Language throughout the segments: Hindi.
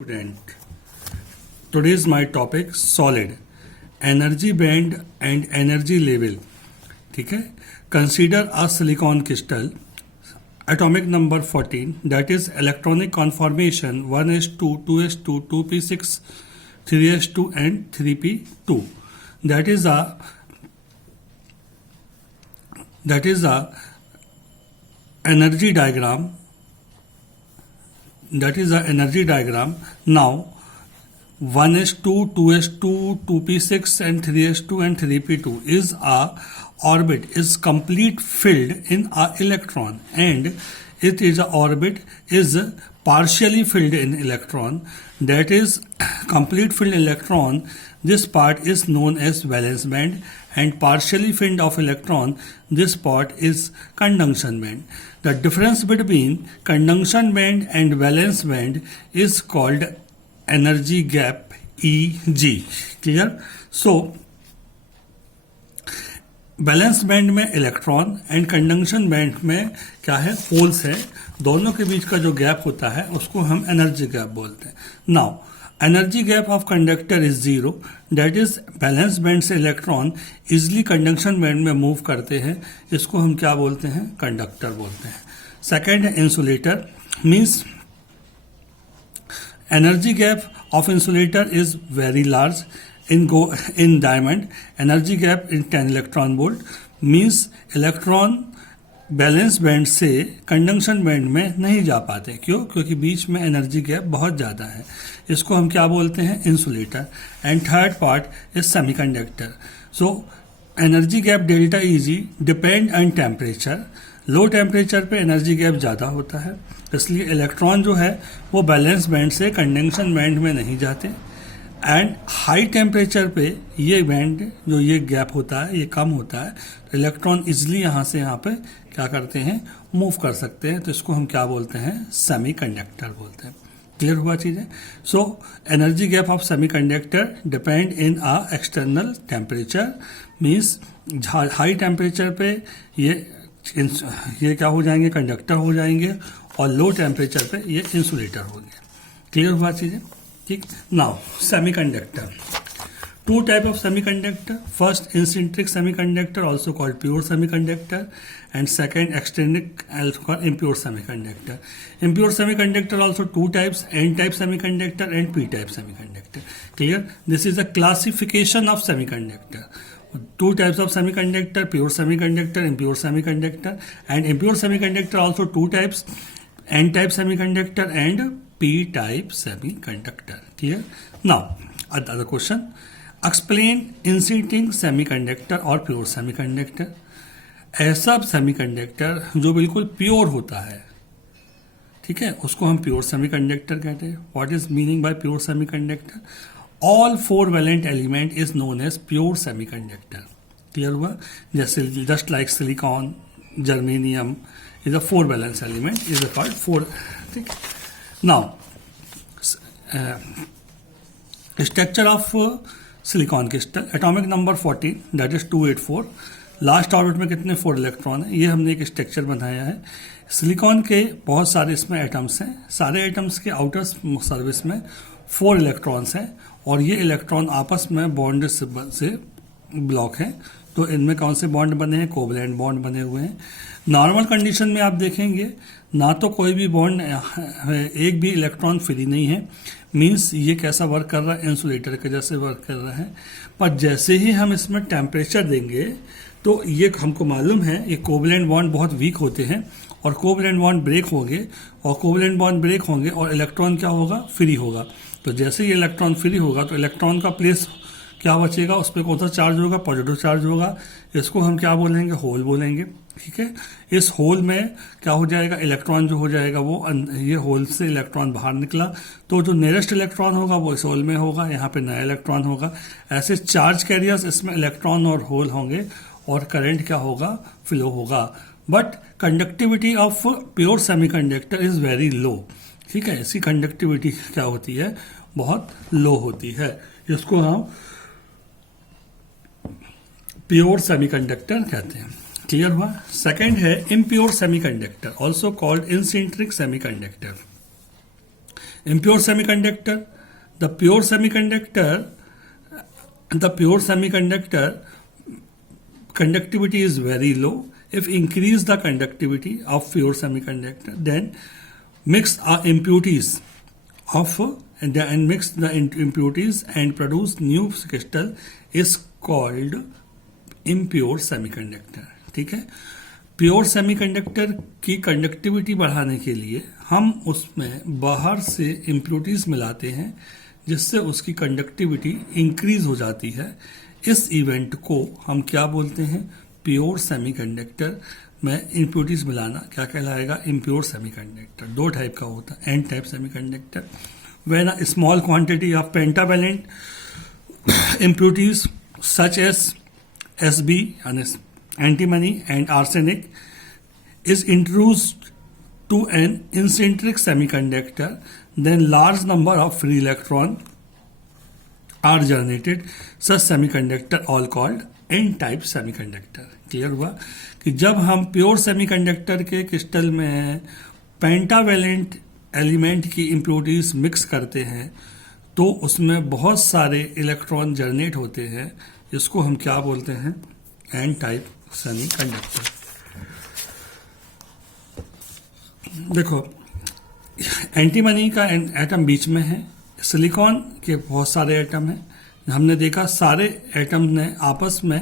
Student. Today is my topic solid energy band and energy level. ठीक है. Consider a silicon crystal atomic number 14 that is electronic conformation 1s2 2s2 2p6 3s2 and 3p2. That is a energy diagram. That is the energy diagram. Now 1s2 2s2 2p6 and 3s2 and 3p2 is a orbit is complete filled in a electron, and it is a orbit is partially filled in electron. That is complete filled electron. This part is known as valence band, and partially filled of electron, this part is conjunction band. The difference between conjunction band and valence band is called energy gap, EG. Clear? So valence band में इलेक्ट्रॉन एंड कंडक्शन बैंड में क्या है, होल्स है. दोनों के बीच का जो गैप होता है उसको हम एनर्जी गैप बोलते हैं. Now energy gap of conductor is zero. That is balance band से इलेक्ट्रॉन इजिली कंडक्शन बैंड में मूव करते हैं. इसको हम क्या बोलते हैं, कंडक्टर बोलते हैं. सेकेंड है insulator. Means energy gap of insulator is very large in diamond. Energy gap in 10 electron volt. Means electron balance band से कंडक्शन बैंड में नहीं जा पाते. क्यों? क्योंकि बीच में एनर्जी गैप बहुत ज़्यादा है. इसको हम क्या बोलते हैं, insulator. And third part is semiconductor. So energy gap delta easy depend on temperature. Low temperature पे एनर्जी गैप ज़्यादा होता है, इसलिए इलेक्ट्रॉन जो है वो बैलेंस बैंड से कंडक्शन बैंड में नहीं जाते. एंड हाई टेम्परेचर पे ये बैंड जो ये गैप होता है ये कम होता है, तो इलेक्ट्रॉन इजिली यहाँ से यहाँ पे क्या करते हैं, मूव कर सकते हैं. तो इसको हम क्या बोलते हैं, सेमीकंडक्टर बोलते हैं. क्लियर हुआ चीज़ें. So energy gap of semiconductor depend in a external temperature. Means high temperature पे ये क्या हो जाएंगे, कंडक्टर हो जाएंगे, और लो टेम्परेचर पे ये इंसुलेटर हो गए. क्लियर हुआ चीज़ें. ठीक. Now semiconductor. Two type of semiconductor. First, intrinsic semiconductor, also called pure semiconductor, and second, extrinsic, also called impure semiconductor. Impure semiconductor also two types: N-type semiconductor and P-type semiconductor. Clear? This is a classification of semiconductor. Two types of semiconductor: pure semiconductor, impure semiconductor. And impure semiconductor also two types: N-type semiconductor and P-type semiconductor. Clear? Now, another question. Explain intrinsic semiconductor और प्योर सेमीकंडक्टर. ऐसा सेमीकंडक्टर जो बिल्कुल प्योर होता है, ठीक है, उसको हम प्योर सेमीकंडक्टर कहते हैं. What is meaning by pure semiconductor? All four valent element is known as pure semiconductor. Clear हुआ? जैसे just like silicon, germanium is a four valence element, is a called four. ठीक. Now structure of silicon crystal. Atomic number 14 that is 284. Last orbit में कितने 4 इलेक्ट्रॉन है, ये हमने एक स्ट्रक्चर बनाया है. सिलिकॉन के बहुत सारे इसमें एटम्स हैं. सारे एटम्स के आउटर सर्विस में 4 इलेक्ट्रॉन्स हैं, और ये इलेक्ट्रॉन आपस में बॉन्ड से ब्लॉक हैं. तो इनमें कौन से बॉन्ड बने हैं, कोवलेंट बॉन्ड बने हुए हैं. नॉर्मल कंडीशन में आप देखेंगे ना तो कोई भी बॉन्ड, एक भी इलेक्ट्रॉन फ्री नहीं है. मीन्स ये कैसा वर्क कर रहा है, इंसुलेटर के जैसे वर्क कर रहा है. पर जैसे ही हम इसमें टेम्परेचर देंगे तो ये हमको मालूम है ये कोवलेंट बॉन्ड बहुत वीक होते हैं, और कोवलेंट बॉन्ड ब्रेक होंगे, और कोवलेंट बॉन्ड ब्रेक होंगे और इलेक्ट्रॉन क्या होगा, फ्री होगा. तो जैसे ही इलेक्ट्रॉन फ्री होगा तो इलेक्ट्रॉन का प्लेस क्या बचेगा, उस पर कौन सा चार्ज होगा, पॉजिटिव चार्ज होगा. इसको हम क्या बोलेंगे, होल बोलेंगे. ठीक है. इस होल में क्या हो जाएगा, इलेक्ट्रॉन जो हो जाएगा वो ये होल से इलेक्ट्रॉन बाहर निकला, तो जो नियरेस्ट इलेक्ट्रॉन होगा वो इस होल में होगा, यहाँ पे नया इलेक्ट्रॉन होगा. ऐसे चार्ज कैरियर्स इसमें इलेक्ट्रॉन और होल होंगे, और करंट क्या होगा, फ्लो होगा. But conductivity of pure semiconductor is very low. ठीक है. इसकी कंडक्टिविटी क्या होती है, बहुत लो होती है. इसको हम प्योर सेमीकंडक्टर कहते हैं. क्लियर हुआ. सेकंड है इम्प्योर सेमीकंडक्टर, ऑल्सो कॉल्ड इंसिंट्रिक semiconductor. impure semiconductor, the pure semiconductor conductivity is very low. If increase the conductivity of pure semiconductor, then mix impurities impurities and produce new crystal is called impure semiconductor. ठीक है, प्योर सेमीकंडक्टर की कंडक्टिविटी बढ़ाने के लिए हम उसमें बाहर से इम्प्योरिटीज मिलाते हैं जिससे उसकी कंडक्टिविटी इंक्रीज हो जाती है. इस इवेंट को हम क्या बोलते हैं? प्योर सेमीकंडक्टर में इम्प्योरिटीज मिलाना क्या कहलाएगा? Impure semiconductor. दो टाइप का होता है, n type semiconductor. When a small quantity of pentavalent impurities such as SB यानी antimony and arsenic is introduced to an eccentric semiconductor, then large number of free electron are generated. Such semiconductor all called N-type semiconductor. Clear हुआ कि जब हम प्योर सेमीकंडक्टर के क्रिस्टल में पेंटावैलेंट एलिमेंट की इम्प्योरिटीज मिक्स करते हैं तो उसमें बहुत सारे इलेक्ट्रॉन जनरेट होते हैं. इसको हम क्या बोलते हैं? N type semiconductor. देखो, एंटीमनी का एटम बीच में है, सिलिकॉन के बहुत सारे एटम हैं. हमने देखा सारे एटम ने आपस में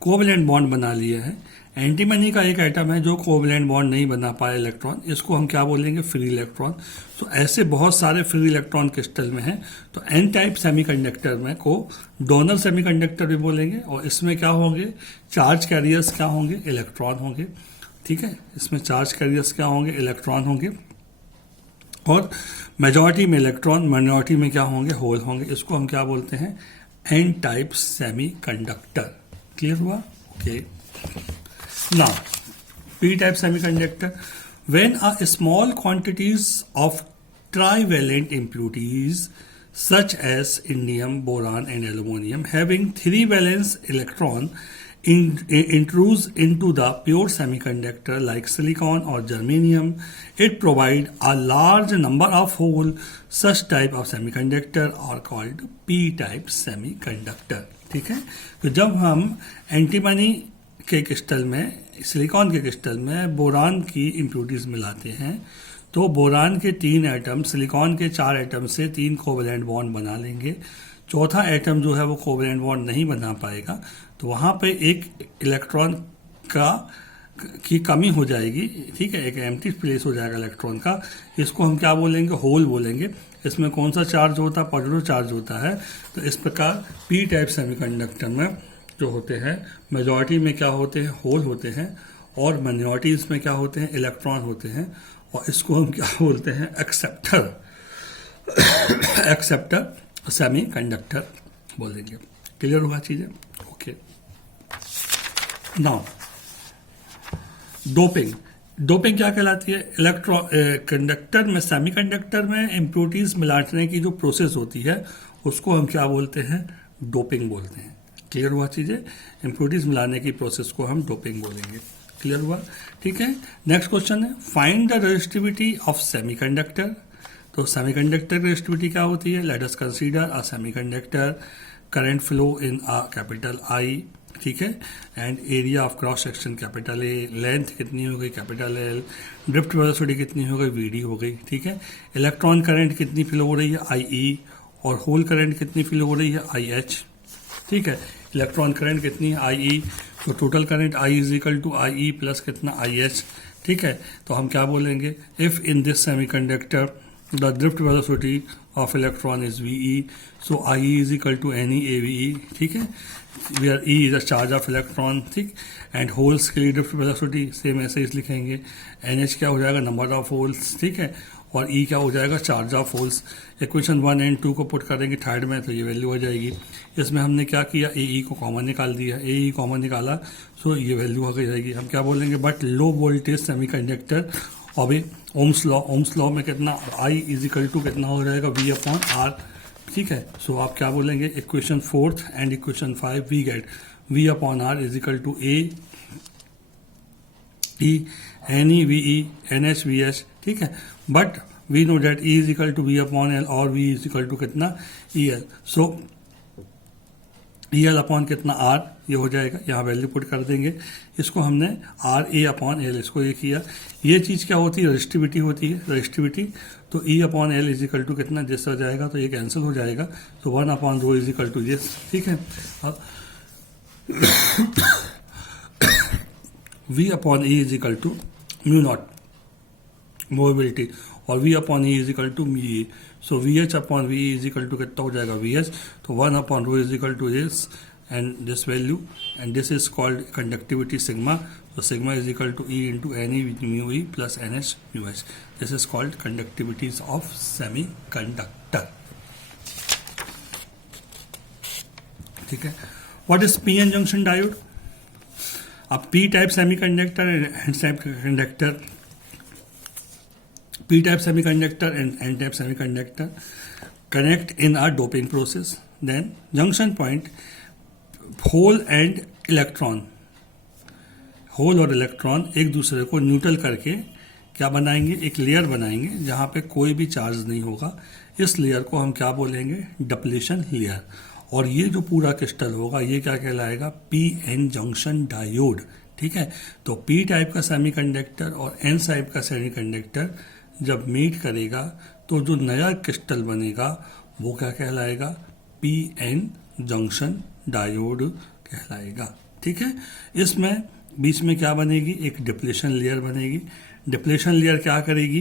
कोवलेंट बॉन्ड बना लिए हैं. एंटीमनी का एक एटम है जो कोवलेंट बॉन्ड नहीं बना पाया इलेक्ट्रॉन, इसको हम क्या बोलेंगे? Free electron. तो ऐसे बहुत सारे फ्री इलेक्ट्रॉन क्रिस्टल में हैं. तो एन टाइप सेमीकंडक्टर में को डोनर सेमीकंडक्टर भी बोलेंगे. और इसमें क्या होंगे? चार्ज कैरियर्स क्या होंगे? इलेक्ट्रॉन होंगे. ठीक है, इसमें चार्ज कैरियर्स क्या होंगे? इलेक्ट्रॉन होंगे. और मेजॉरिटी में इलेक्ट्रॉन, माइनॉरिटी में क्या होंगे? होल होंगे. इसको हम क्या बोलते हैं? N type semiconductor. क्लियर हुआ? Okay. Now, p-type semiconductor. When a small quantities of trivalent impurities such as indium, boron and aluminum having 3 valence electron intrudes into the pure semiconductor like silicon or germanium, it provide a large number of hole. Such type of semiconductor are called p-type semiconductor. ठीक है, तो जब हम एंटीमनी के क्रिस्टल में, सिलिकॉन के क्रिस्टल में बोरान की इम्प्योरिटीज मिलाते हैं तो बोरान के 3 एटम सिलिकॉन के 4 एटम से 3 कोवलेंट बॉन्ड बना लेंगे. चौथा एटम जो है वो कोवलेंट बॉन्ड नहीं बना पाएगा, तो वहाँ पे एक इलेक्ट्रॉन की कमी हो जाएगी. ठीक है, एक एम्प्टी प्लेस हो जाएगा इलेक्ट्रॉन का. इसको हम क्या बोलेंगे? होल बोलेंगे. इसमें कौन सा चार्ज होता है? पॉजिटिव चार्ज होता है. तो इस प्रकार पी टाइप सेमीकंडक्टर में जो होते हैं मेजॉरिटी में क्या होते हैं? होल होते हैं. और माइनॉरिटीज में क्या होते हैं? इलेक्ट्रॉन होते हैं. और इसको हम क्या बोलते हैं? एक्सेप्टर सेमीकंडक्टर बोलेंगे. क्लियर हुआ चीजें? ओके. नाउ डोपिंग क्या कहलाती है? कंडक्टर में, सेमीकंडक्टर में इम्प्योरिटीज मिलाने की जो प्रोसेस होती है उसको हम क्या बोलते हैं? डोपिंग बोलते हैं. क्लियर हुआ चीजें? इम्प्योरिटीज मिलाने की प्रोसेस को हम डोपिंग बोलेंगे. क्लियर हुआ? ठीक है. नेक्स्ट क्वेश्चन है, find the resistivity of semiconductor. तो सेमीकंडक्टर की रेजिस्टिविटी क्या होती है? Let us consider a semiconductor current flow in a capital I. ठीक है, and area of cross section capital A. Length कितनी हो गई? Capital L. ड्रिफ्ट वेलोसिटी कितनी हो गई? वीडी हो गई. ठीक है. इलेक्ट्रॉन करंट कितनी फ्लो हो रही है? आई ई. और होल करंट कितनी फ्लो हो रही है? I H. ठीक है, इलेक्ट्रॉन करंट कितनी है? I E. तो total current I is equal to I E plus कितना? I H. ठीक है, तो हम क्या बोलेंगे? If in this semiconductor the drift velocity of electron is V E, so I E is equal to N E A V E. ठीक है, where E is the charge of electron. ठीक, एंड होल्स के लिए ड्रिफ्ट वेलोसिटी सेम ऐसे ही लिखेंगे. एन एच क्या हो जाएगा? Number of holes. ठीक है, और ई क्या हो जाएगा? Charge of holes. Equation 1 and 2 को पुट करेंगे थर्ड में तो ये वैल्यू हो जाएगी. इसमें हमने क्या किया? ए ई को कॉमन निकाल दिया. ए ई कॉमन निकाला सो ये वैल्यू हो जाएगी. हम क्या बोलेंगे? But low voltage semiconductor. अभी ओम्स लॉ में कितना? आई इज इक्वल टू कितना हो जाएगा? V upon R. ठीक है, सो आप क्या बोलेंगे? Equation 4 and equation 5 we get V upon R is equal to A E N E V E N H V H. ठीक है, but we know that E is equal to V upon L और V इज इक्वल टू कितना EL. सो EL अपॉन कितना R ये हो जाएगा, यहाँ वैल्यू पुट कर देंगे. इसको हमने RA अपॉन L इसको ये किया. ये चीज़ क्या होती है, रजिस्टिविटी होती है. रजिस्टिविटी तो E upon L is equal to कितना, जैसे हो जाएगा तो ये कैंसिल हो जाएगा. तो 1 upon rho is equal to this. ठीक है. अब V upon E is equal to mu naught mobility और V upon E is equal to mu. So VH upon V is equal to कितना हो जाएगा VH. तो 1 upon rho is equal to this and this value, and this is called conductivity sigma. So sigma is equal to E into Ne mu E plus NH mu H. This is called conductivities of semiconductor. ठीक है. What is p-n junction diode? A p-type semiconductor and semiconductor, p-type semiconductor and n-type semiconductor connect in a doping process. Then junction point, hole and electron, hole और इलेक्ट्रॉन एक दूसरे को न्यूट्रल करके क्या बनाएंगे, एक लेयर बनाएंगे जहाँ पे कोई भी चार्ज नहीं होगा. इस लेयर को हम क्या बोलेंगे, डिप्लीशन लेयर. और ये जो पूरा क्रिस्टल होगा ये क्या कहलाएगा, पी-एन जंक्शन डायोड. ठीक है. तो पी टाइप का सेमीकंडक्टर और एन टाइप का सेमीकंडक्टर जब मीट करेगा तो जो नया क्रिस्टल बनेगा वो क्या कहलाएगा, पी-एन जंक्शन डायोड कहलाएगा. ठीक है. इसमें बीच में क्या बनेगी, एक डिप्लीशन लेयर बनेगी. डिप्लीशन लेयर क्या करेगी,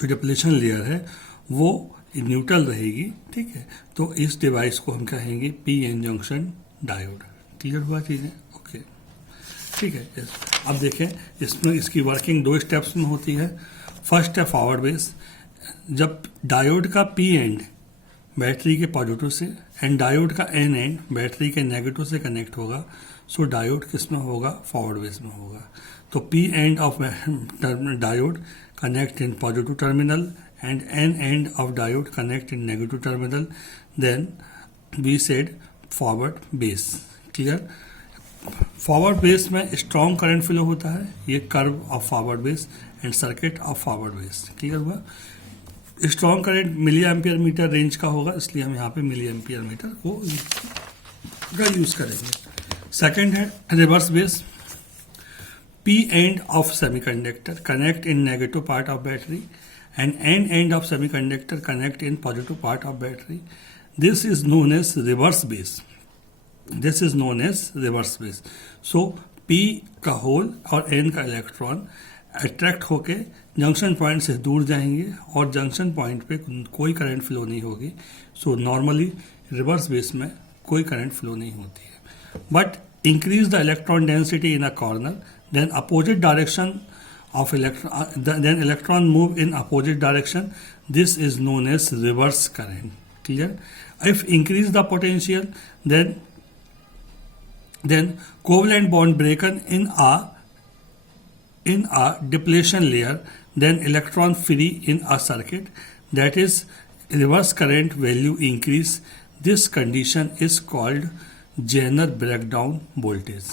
जो डिप्लीशन लेयर है वो न्यूट्रल रहेगी. ठीक है. तो इस डिवाइस को हम कहेंगे पी-एन जंक्शन डायोड. क्लियर हुआ चीजें? ओके. ठीक है. अब देखें इसमें इसकी वर्किंग 2 स्टेप्स में होती है. फर्स्ट है फॉरवर्ड बेस. जब डायोड का पी एंड बैटरी के पॉजिटिव से एंड डायोड का एन एंड बैटरी के नेगेटिव से कनेक्ट होगा, सो डायोड किस में होगा, फॉरवर्ड बेस में होगा. तो P end of diode connect in positive terminal and N end of diode connect in negative terminal. Then we said forward bias. Clear. Forward bias में स्ट्रॉन्ग करंट फ्लो होता है. ये curve of forward bias and circuit of forward bias. Clear हुआ. Strong current milli ampere meter range का होगा, इसलिए हम यहाँ पे मिली एम्पियर मीटर को यूज करेंगे. सेकंड है reverse bias. P end of semiconductor connect in negative part of battery and N end of semiconductor connect in positive part of battery. This is known as reverse bias. This is known as reverse bias. So p का होल और एन का इलेक्ट्रॉन अट्रैक्ट होके जंक्शन पॉइंट से दूर जाएंगे और जंक्शन पॉइंट पे कोई करंट फ्लो नहीं होगी. सो नॉर्मली रिवर्स बेस में कोई करंट फ्लो नहीं होती है. But increase the electron density in a corner, then opposite direction of electron, then electron move in opposite direction. This is known as reverse current. Clear. If increase the potential, then covalent bond broken in a depletion layer, then electron free in a circuit, that is reverse current value increase. This condition is called Zener breakdown voltage.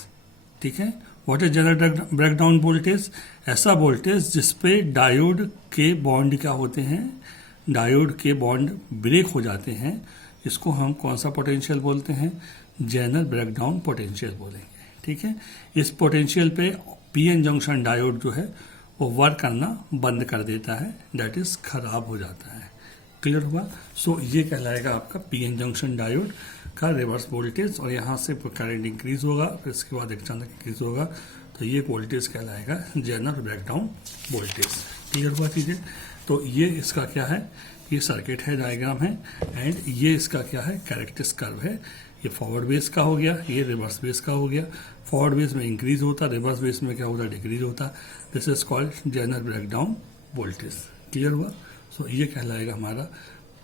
ठीक है. What is Zener breakdown voltage? ऐसा वोल्टेज जिसपे डायोड के बॉन्ड क्या होते हैं, डायोड के बॉन्ड ब्रेक हो जाते हैं. इसको हम कौन सा पोटेंशियल बोलते हैं, जेनर ब्रेकडाउन पोटेंशियल बोलेंगे. ठीक है. इस पोटेंशियल पे पी-एन जंक्शन डायोड जो है वो वर्क करना बंद कर देता है, डेट इज खराब हो जाता है. क्लियर हुआ. सो ये कहलाएगा आपका पी-एन जंक्शन डायोड का रिवर्स वोल्टेज. और यहाँ से करंट इंक्रीज होगा, फिर इसके बाद अचानक इंक्रीज होगा, तो ये वोल्टेज कहलाएगा जेनर ब्रेकडाउन वोल्टेज. क्लियर हुआ चीजें. तो ये इसका क्या है, ये सर्किट है, डायग्राम है, एंड ये इसका क्या है, कैरेक्टरिस्टिक कर्व है. ये फॉरवर्ड बेस का हो गया, ये रिवर्स बेस का हो गया. फॉरवर्ड बेस में इंक्रीज होता, रिवर्स बेस में क्या होता, डिक्रीज होता. This is called Zener breakdown voltage. Clear हुआ. सो ये कहलाएगा हमारा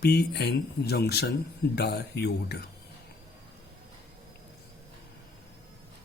पी-एन जंक्शन डायोड.